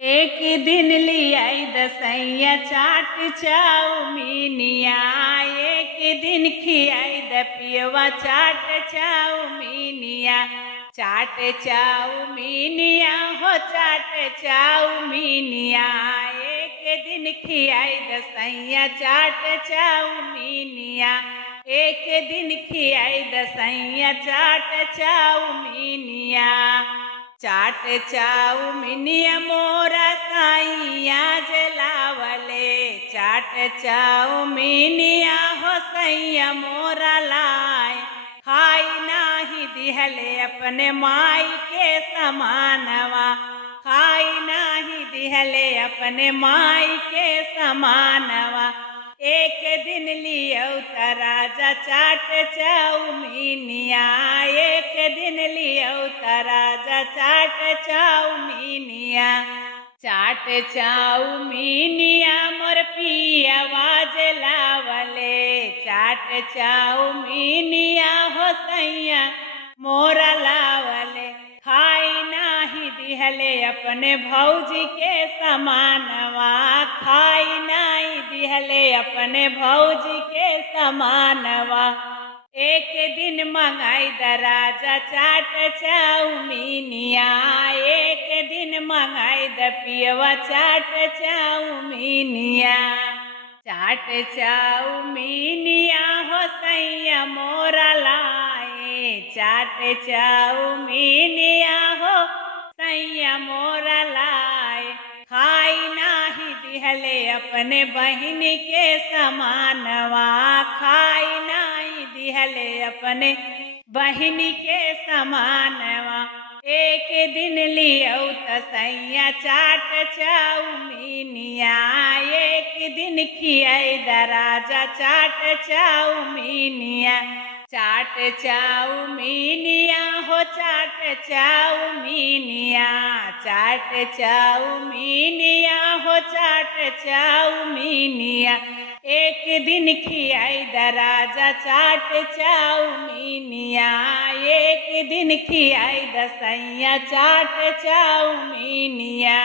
एक दिन लियाई दसैया चाट चाउमीनिया, एक दिन खियाई द पियवा चाट चाउमीनिया। चाट चाउमीनिया हो चाट चाउमीनिया, एक दिन खियाई दसैया चाट चाउमीनिया, एक दिन खियाई दसैया चाट चाउमीनिया। चाट चाउमीनिया मोरा सैया जलावले, चाट चाउमीनिया हो सैया मोरा लाए। खाई नाही दिहले अपने माई के समानवा, खाई नाही दिहले अपने माई के समानवा। एक दिन लियो त राजा चाट चाउमीनिया, एक दिन लियो त राजा चाट चाउमीनिया। चाट चाउमीनिया मोर पियवा जलावले, चाट चाउमीनिया हो सैया मोरा लावले। खाई नाही दिहले अपने भौजी के समानवा, खाई नाही दिहले अपने भौजी के समानवा। एक दिन मंगाई द राजा चाट चाउमीनिया, एक दिन मंगाई द पियवा चाट चाउमीनिया। चाट चाउमीनिया हो सैया मोरा लाए, चाट चाउमीनिया हो सैया मोरा लाए। खाई नाही दिहले अपने बहिन के समानवा, खाई नाही दिहले अपने बहिन के समानवा। एक दिन लियो त सैया चाट चाउमीनिया, एक दिन खियाई द राजा चाट चाउमीनिया। चाट चाउमीनिया हो चाट चाउमीनिया, चाट चाउमीनिया हो चाट चाउमीनिया। एक दिन खियाई द राजा चाट चाउमीनिया, एक दिन खियाई द सैया चाट चाउमीनिया।